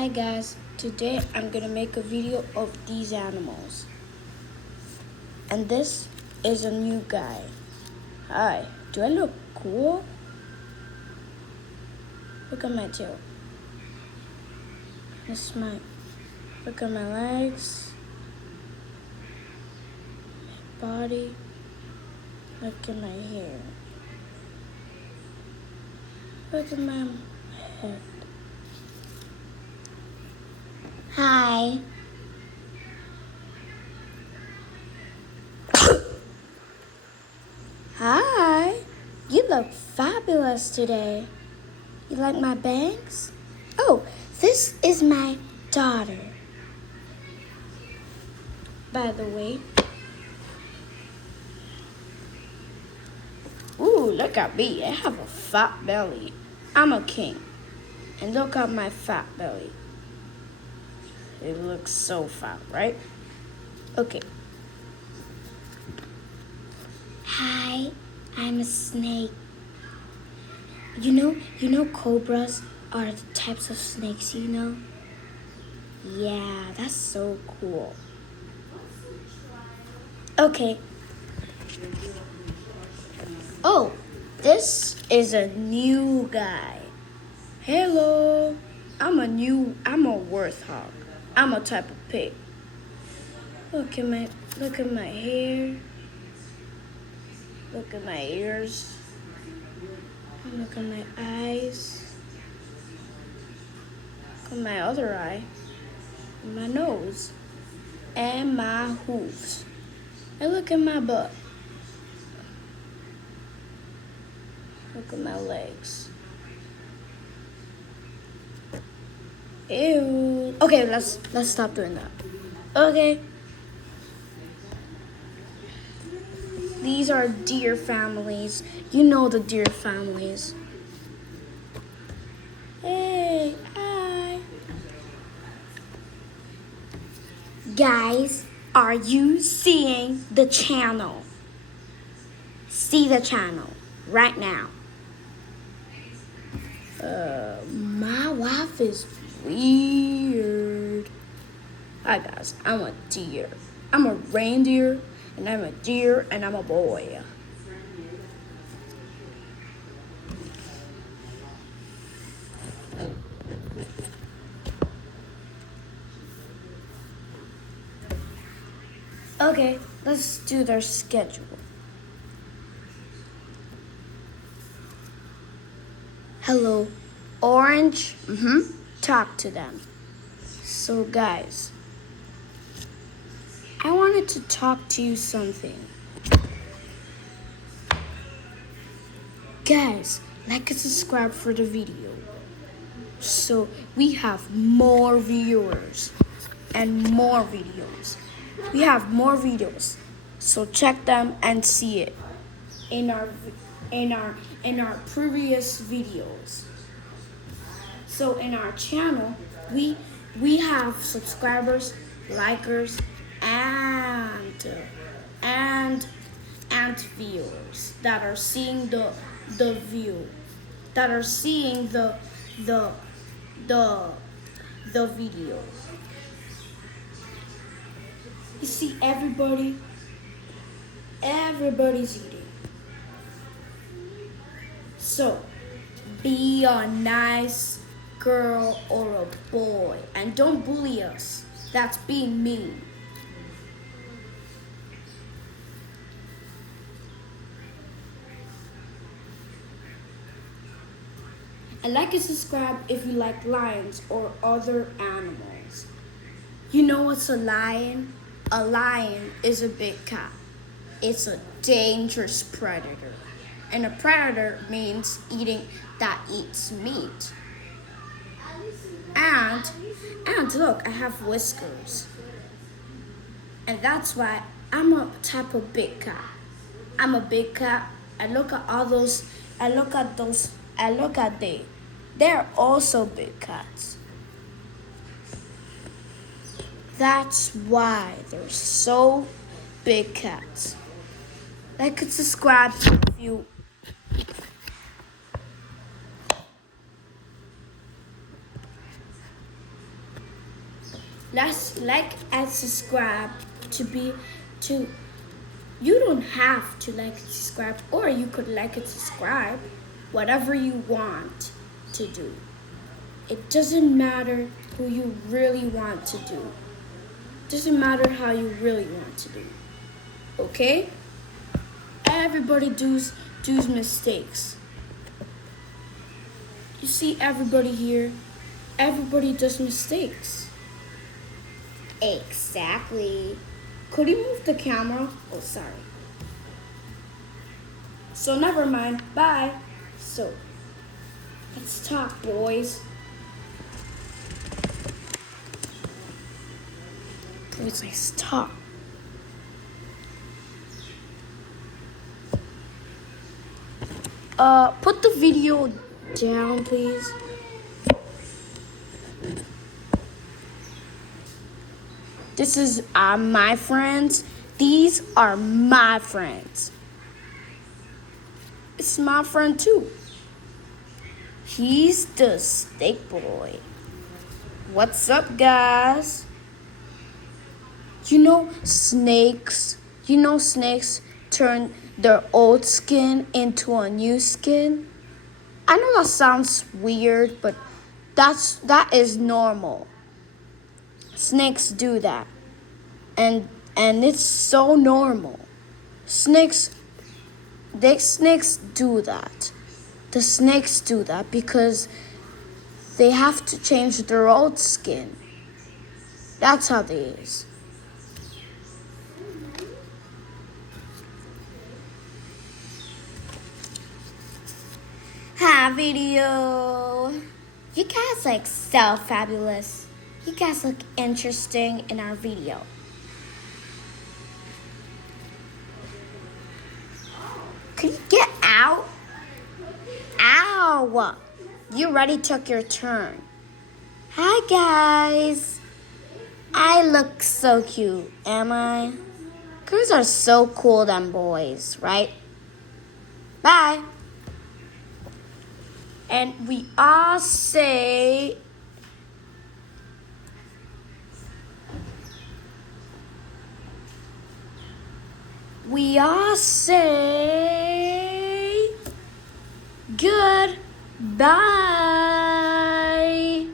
Hi guys, today I'm gonna make a video of these animals. And this is a new guy. Hi, do I look cool? Look at my tail. Look at my legs, my body, look at my hair. Look at my head. Hi. Hi, you look fabulous today. You like my bangs? Oh, this is my daughter. By the way, ooh, look at me. I have a fat belly. I'm a king. And look at my fat belly. It looks so fat, right? Okay. Hi, I'm a snake. You know cobras are the types of snakes, you know? Yeah, that's so cool. Okay. Oh, this is a new guy. Hello. I'm a warthog. I'm a type of pig. Look at my hair. Look at my ears. Look at my eyes. Look at my other eye. My nose. And my hooves. And look at my butt. Look at my legs. Ew. Okay, let's stop doing that. Okay. These are deer families. You know the deer families. Hey, hi. Guys, are you seeing the channel? See the channel right now. My wife is weird. Hi guys, I'm a deer. I'm a reindeer, and I'm a deer, and I'm a boy. Okay, let's do their schedule. Hello, Orange. Talk to them. So guys, I wanted to talk to you something. Guys, like and subscribe for the video. So we have more viewers and more videos. We have more videos. So check them and see it in our previous videos. So in our channel, we have subscribers, likers, and viewers that are seeing the view, that are seeing the video. You see, everybody's eating. So be a nice girl or a boy, and don't bully us. That's being mean. And like and subscribe if you like lions or other animals. You know what's a lion? A lion is a big cat. It's a dangerous predator. And a predator means that eats meat. And look, I have whiskers. And that's why I'm a type of big cat. I'm a big cat. I look at they. They're also big cats. That's why they're so big cats. Like and subscribe if you let's like and subscribe to you don't have to like and subscribe, or you could like and subscribe, whatever you want to do. It doesn't matter who you really want to do. It doesn't matter how you really want to do. Okay? Everybody does mistakes. You see everybody here, everybody does mistakes. Exactly. Could you move the camera? Oh, sorry. So never mind. Bye. So, let's talk, boys. Boys, let's talk. Put the video down, please. This is my friends. These are my friends. It's my friend too. He's the steak boy. What's up, guys? You know snakes turn their old skin into a new skin? I know that sounds weird, but that is normal. Snakes do that. And it's so normal. Snakes do that. The snakes do that because they have to change their old skin. That's how it is. Hi, video. You guys look so fabulous. You guys look interesting in our video. Could you get out? Ow! You already took your turn. Hi, guys. I look so cute, am I? Girls are so cool than boys, right? Bye. And we all say... goodbye.